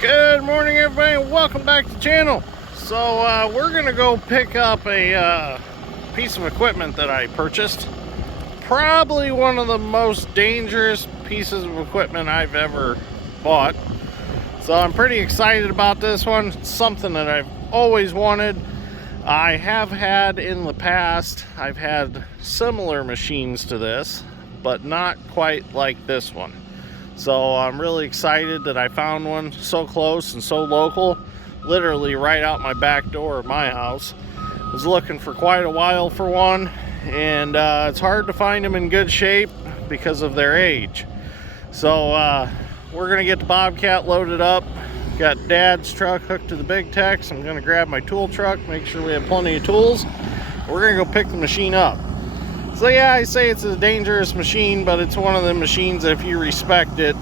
Good morning, everybody, and welcome back to the channel. So we're gonna go pick up a piece of equipment that I purchased. Probably one of the most dangerous pieces of equipment I've ever bought. So I'm pretty excited about this one. It's something that I've always wanted. I have had in the past, I've had similar machines to this, but not quite like this one. So I'm really excited that I found one so close and so local, literally right out my back door of my house. I was looking for quite a while for one, and it's hard to find them in good shape because of their age. So we're gonna get the Bobcat loaded up. Got Dad's truck hooked to the Big Tex. I'm gonna grab my tool truck, make sure we have plenty of tools. We're gonna go pick the machine up. So yeah, I say it's a dangerous machine, but it's one of the machines that if you respect it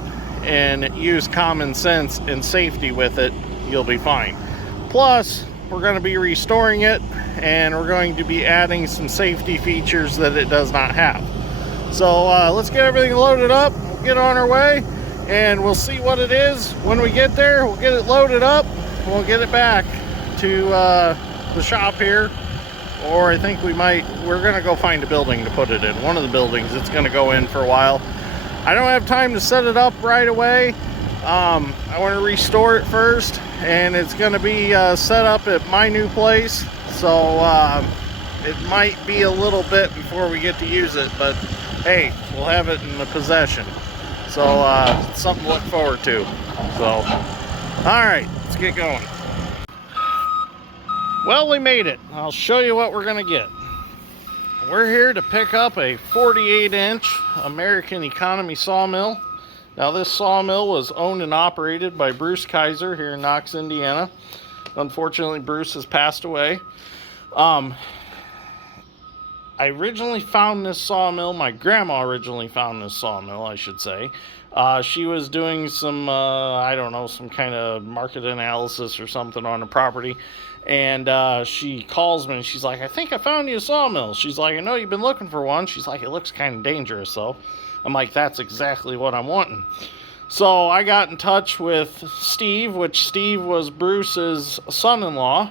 and use common sense and safety with it, you'll be fine. Plus, we're going to be restoring it, and we're going to be adding some safety features that it does not have. So let's get everything loaded up, we'll get on our way, and we'll see what it is. When we get there, we'll get it loaded up, and we'll get it back to the shop here. Or I think we're gonna go find a building to put it in. One of the buildings it's gonna go in for a while. I don't have time to set it up right away. I want to restore it first, and it's gonna be set up at my new place. So it might be a little bit before we get to use it, but hey, we'll have it in the possession. So it's something to look forward to. So, all right, let's get going. Well, we made it. I'll show you what we're gonna get. We're here to pick up a 48-inch American economy sawmill. Now this sawmill was owned and operated by Bruce Kaiser here in Knox, Indiana. Unfortunately, Bruce has passed away. I originally found this sawmill, my grandma originally found this sawmill, I should say. She was doing some, I don't know, some kind of market analysis or something on the property. And she calls me and she's like, I think I found you a sawmill. She's like, I know you've been looking for one. She's like, it looks kind of dangerous though. I'm like, that's exactly what I'm wanting. So I got in touch with Steve, which Steve was Bruce's son-in-law.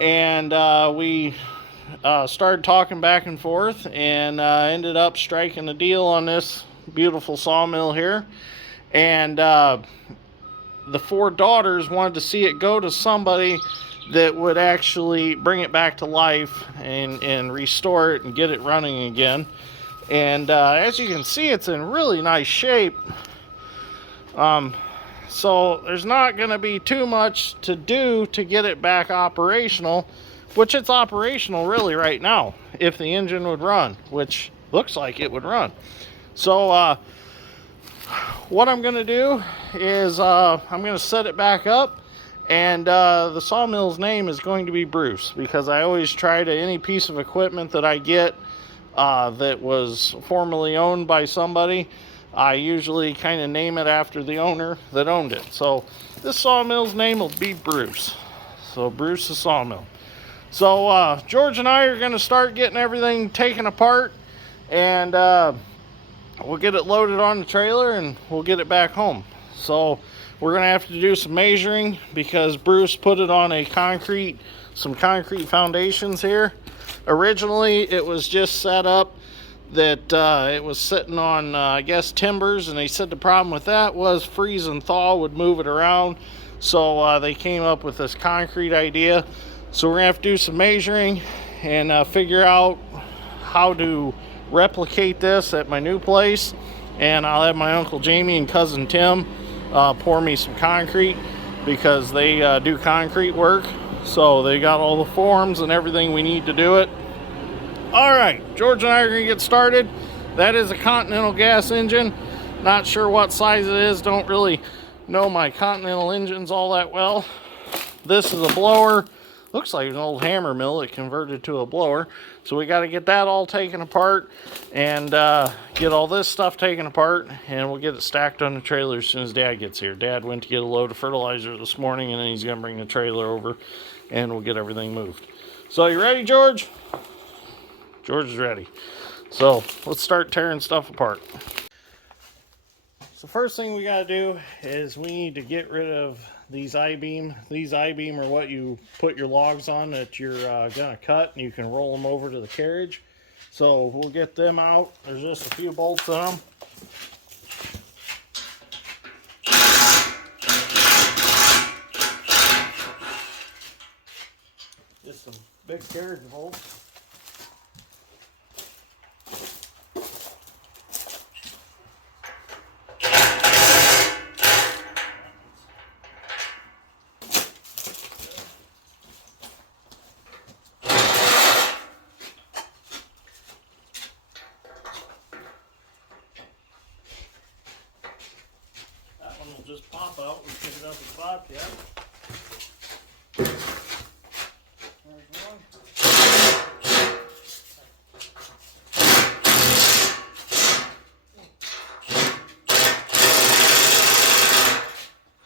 And we started talking back and forth, and ended up striking a deal on this beautiful sawmill here. And the four daughters wanted to see it go to somebody that would actually bring it back to life and restore it and get it running again. And as you can see, it's in really nice shape. So there's not going to be too much to do to get it back operational, which it's operational really right now if the engine would run, which looks like it would run. So what I'm going to do is I'm going to set it back up. And the sawmill's name is going to be Bruce, because I always try to, any piece of equipment that I get that was formerly owned by somebody, I usually kind of name it after the owner that owned it. So this sawmill's name will be Bruce. So Bruce's Sawmill. So George and I are going to start getting everything taken apart, and we'll get it loaded on the trailer and we'll get it back home. So we're going to have to do some measuring because Bruce put it on some concrete foundations here. Originally, it was just set up that it was sitting on, I guess, timbers, and they said the problem with that was freeze and thaw would move it around. So they came up with this concrete idea. So we're going to have to do some measuring and figure out how to replicate this at my new place. And I'll have my Uncle Jamie and Cousin Tim pour me some concrete, because they do concrete work. So they got all the forms and everything we need to do it. All right, George and I are going to get started. That is a Continental gas engine. Not sure what size it is. Don't really know my Continental engines all that well. This is a blower. Looks like an old hammer mill that converted to a blower. So we got to get that all taken apart and get all this stuff taken apart, and we'll get it stacked on the trailer as soon as Dad gets here. Dad went to get a load of fertilizer this morning, and then he's going to bring the trailer over, and we'll get everything moved. So you ready, George? George is ready. So let's start tearing stuff apart. So first thing we gotta do is we need to get rid of these I-beam. These I-beam are what you put your logs on that you're gonna cut, and you can roll them over to the carriage. So we'll get them out. There's just a few bolts on them. Just some big carriage bolts. Just pop out and pick it up with Bobcat. There's one.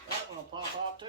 That one will pop out too.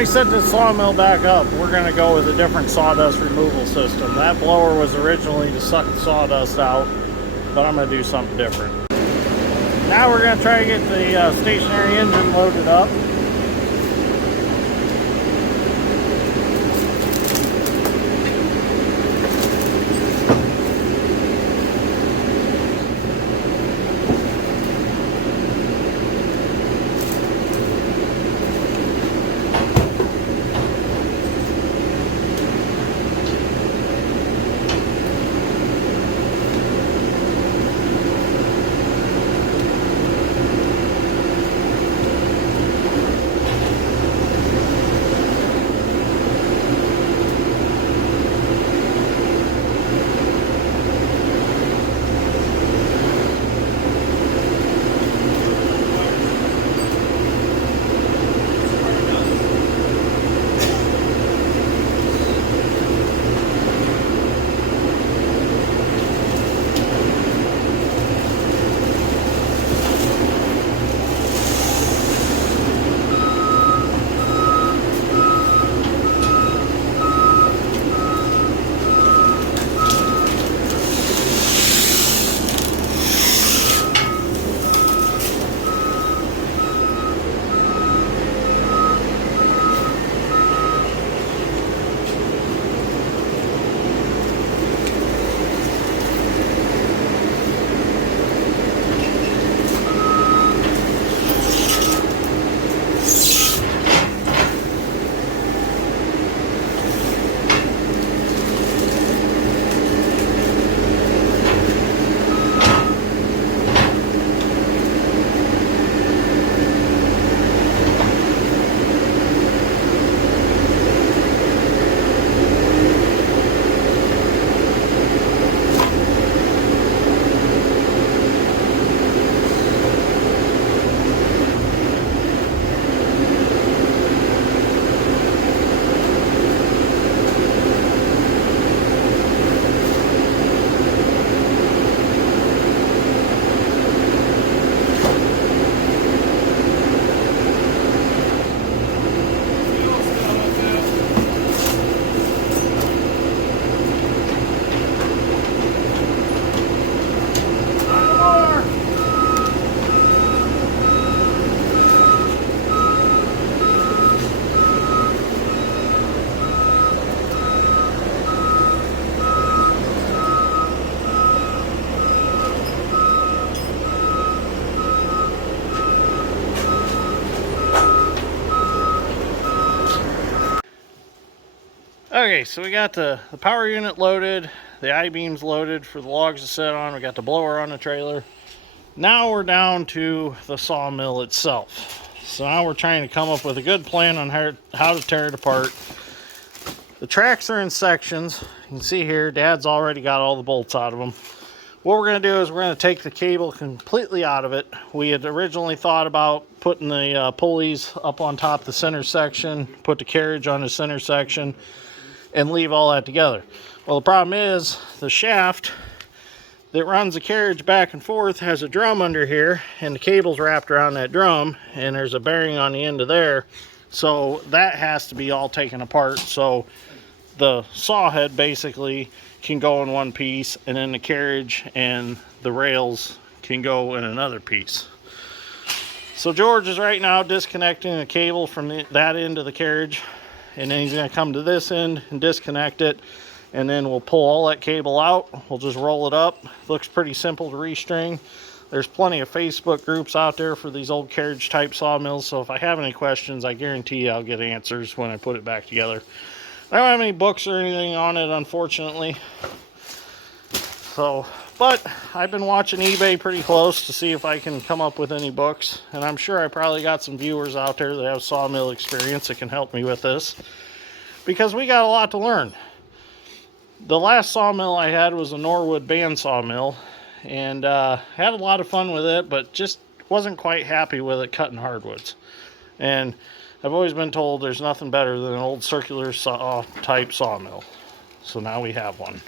I set the sawmill back up, we're going to go with a different sawdust removal system. That blower was originally to suck the sawdust out, but I'm going to do something different. Now we're going to try to get the stationary engine loaded up. Okay, so we got the power unit loaded, the I-beams loaded for the logs to sit on, we got the blower on the trailer. Now we're down to the sawmill itself. So now we're trying to come up with a good plan on how to tear it apart. The tracks are in sections. You can see here, Dad's already got all the bolts out of them. What we're going to do is we're going to take the cable completely out of it. We had originally thought about putting the pulleys up on top of the center section, put the carriage on the center section, and leave all that together. Well, the problem is the shaft that runs the carriage back and forth has a drum under here, and the cable's wrapped around that drum, and there's a bearing on the end of there. So that has to be all taken apart. So the saw head basically can go in one piece, and then the carriage and the rails can go in another piece. So George is right now disconnecting the cable from that end of the carriage, and then he's going to come to this end and disconnect it, and then we'll pull all that cable out. We'll just roll it up. Looks pretty simple to restring. There's plenty of Facebook groups out there for these old carriage type sawmills, so if I have any questions, I guarantee you I'll get answers when I put it back together. I don't have any books or anything on it, unfortunately. So, but I've been watching eBay pretty close to see if I can come up with any books, and I'm sure I probably got some viewers out there that have sawmill experience that can help me with this, because we got a lot to learn. The last sawmill I had was a Norwood band sawmill, and had a lot of fun with it, but just wasn't quite happy with it cutting hardwoods. And I've always been told there's nothing better than an old circular saw type sawmill. So now we have one.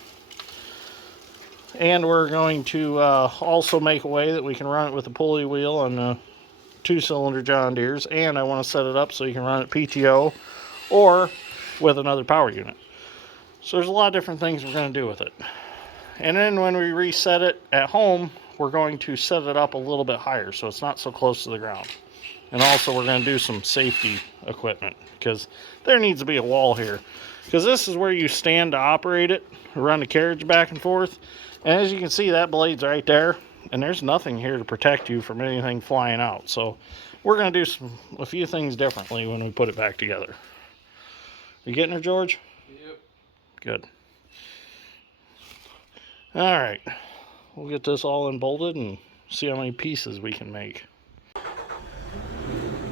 And we're going to also make a way that we can run it with a pulley wheel on the 2-cylinder John Deeres, and I want to set it up so you can run it PTO or with another power unit. So there's a lot of different things we're going to do with it. And then when we reset it at home, we're going to set it up a little bit higher so it's not so close to the ground. And also we're going to do some safety equipment because there needs to be a wall here. Because this is where you stand to operate it, run the carriage back and forth. And as you can see, that blade's right there. And there's nothing here to protect you from anything flying out. So we're going to do a few things differently when we put it back together. You getting her, George? Yep. Good. All right. We'll get this all unbolted and see how many pieces we can make.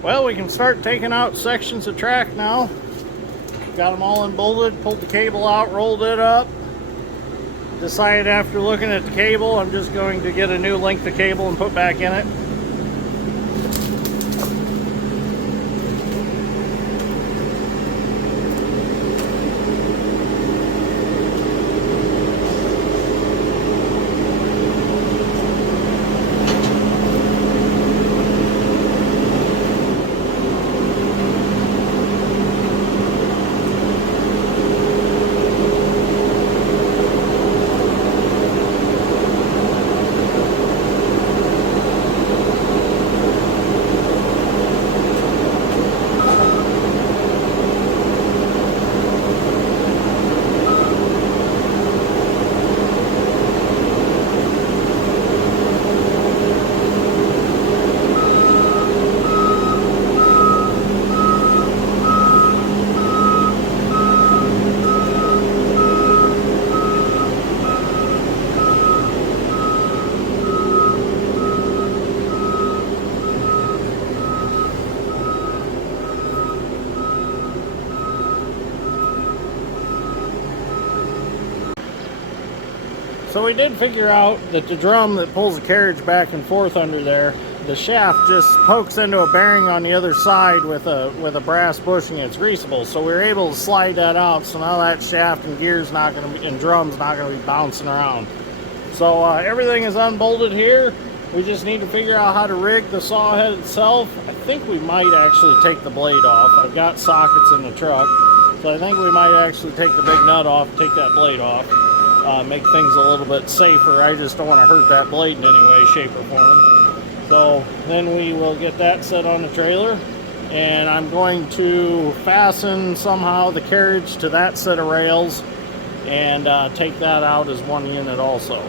Well, we can start taking out sections of track now. Got them all unbolted, pulled the cable out, rolled it up. Decided after looking at the cable, I'm just going to get a new length of cable and put back in it. So we did figure out that the drum that pulls the carriage back and forth under there, the shaft just pokes into a bearing on the other side with a brass bushing. It's greasable. So we were able to slide that out. So now that shaft and gear's not going to be, and drum's not going to be bouncing around. So everything is unbolted here. We just need to figure out how to rig the saw head itself. I think we might actually take the blade off. I've got sockets in the truck, so I think we might actually take the big nut off, take that blade off. Make things a little bit safer. I just don't want to hurt that blade in any way, shape, or form. So then we will get that set on the trailer, and I'm going to fasten somehow the carriage to that set of rails and take that out as one unit also.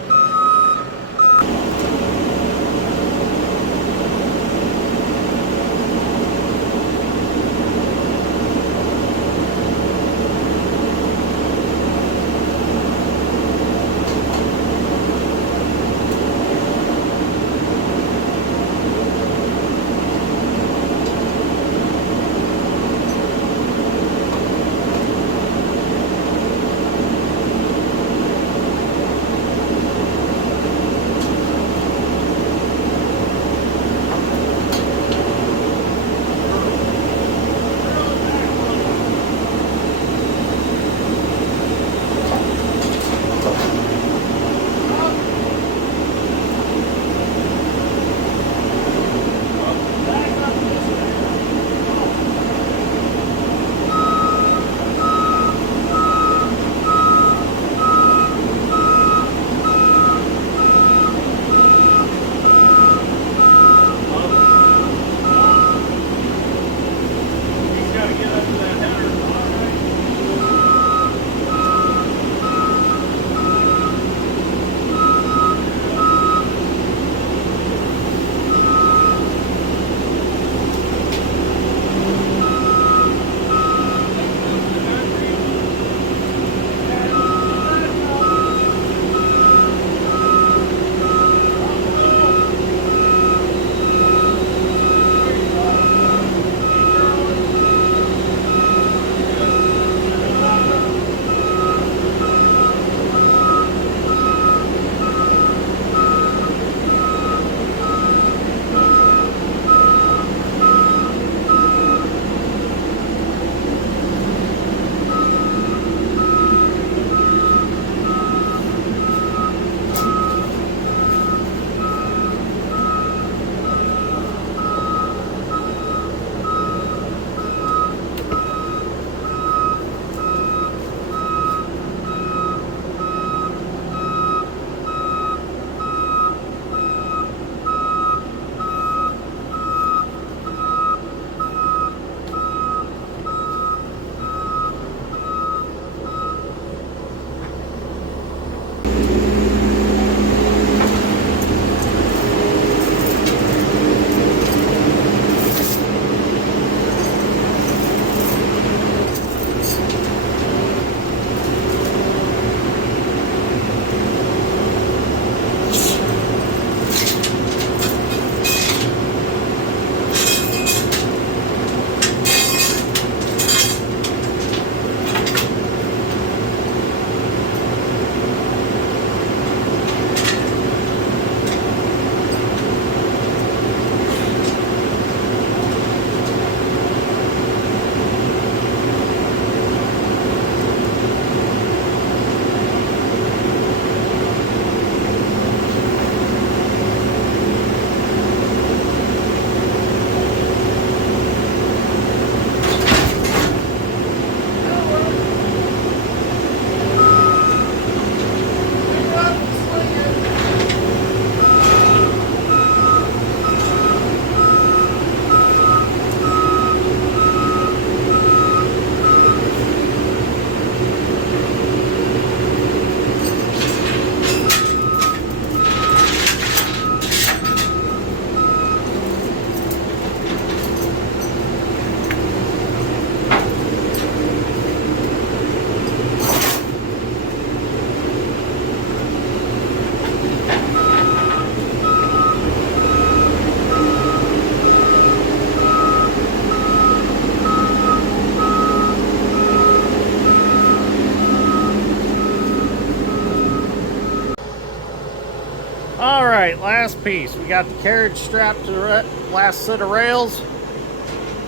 All right, last piece. We got the carriage strapped to the last set of rails.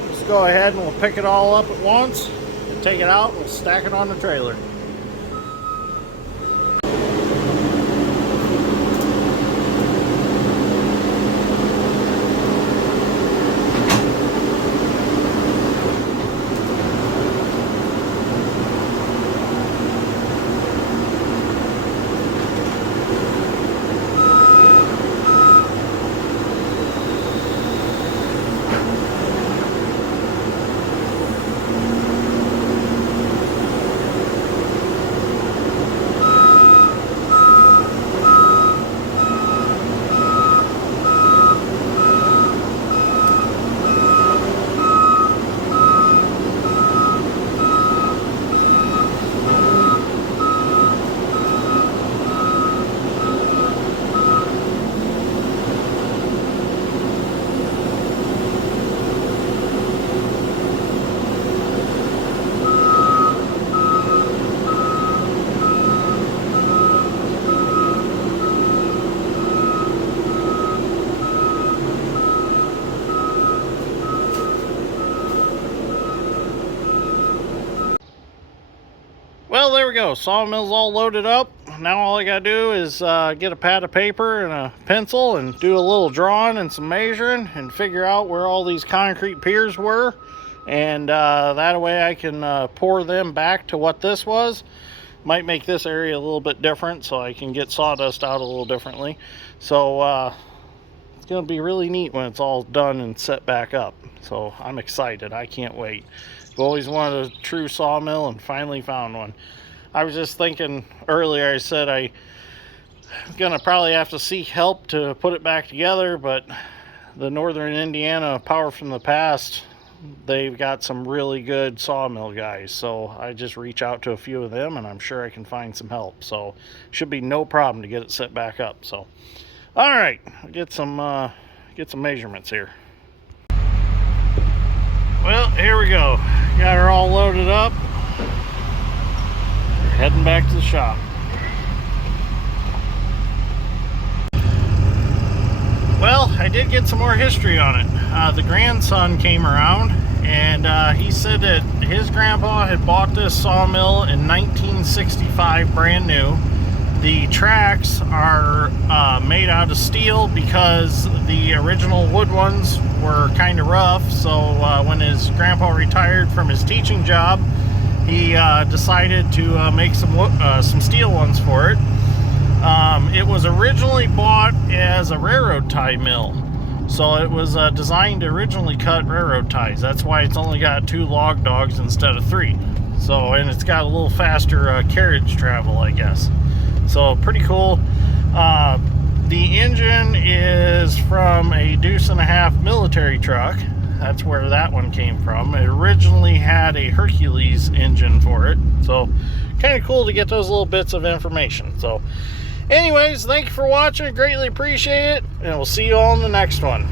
Let's go ahead and we'll pick it all up at once, take it out, and we'll stack it on the trailer. Well, there we go. Sawmill's all loaded up. Now all I gotta do is get a pad of paper and a pencil and do a little drawing and some measuring and figure out where all these concrete piers were. And that way I can pour them back to what this was. Might make this area a little bit different so I can get sawdust out a little differently. So it's gonna be really neat when it's all done and set back up. So I'm excited. I can't wait. I've always wanted a true sawmill and finally found one. I was just thinking earlier, I said I'm gonna probably have to seek help to put it back together, but the Northern Indiana Power from the Past, they've got some really good sawmill guys. So I just reach out to a few of them and I'm sure I can find some help. So should be no problem to get it set back up. So all right, get some measurements here. Well, here we go. Got her all loaded up. Heading back to the shop. Well, I did get some more history on it. The grandson came around and he said that his grandpa had bought this sawmill in 1965, brand new. The tracks are made out of steel because the original wood ones were kind of rough. So when his grandpa retired from his teaching job, he decided to make some steel ones for it. It was originally bought as a railroad tie mill. So it was designed to originally cut railroad ties. That's why it's only got 2 log dogs instead of 3. So, and it's got a little faster carriage travel, I guess. So pretty cool. The engine is from a deuce-and-a-half military truck. That's where that one came from. It originally had a Hercules engine for it. So kind of cool to get those little bits of information. So anyways, thank you for watching. Greatly appreciate it. And we'll see you all in the next one.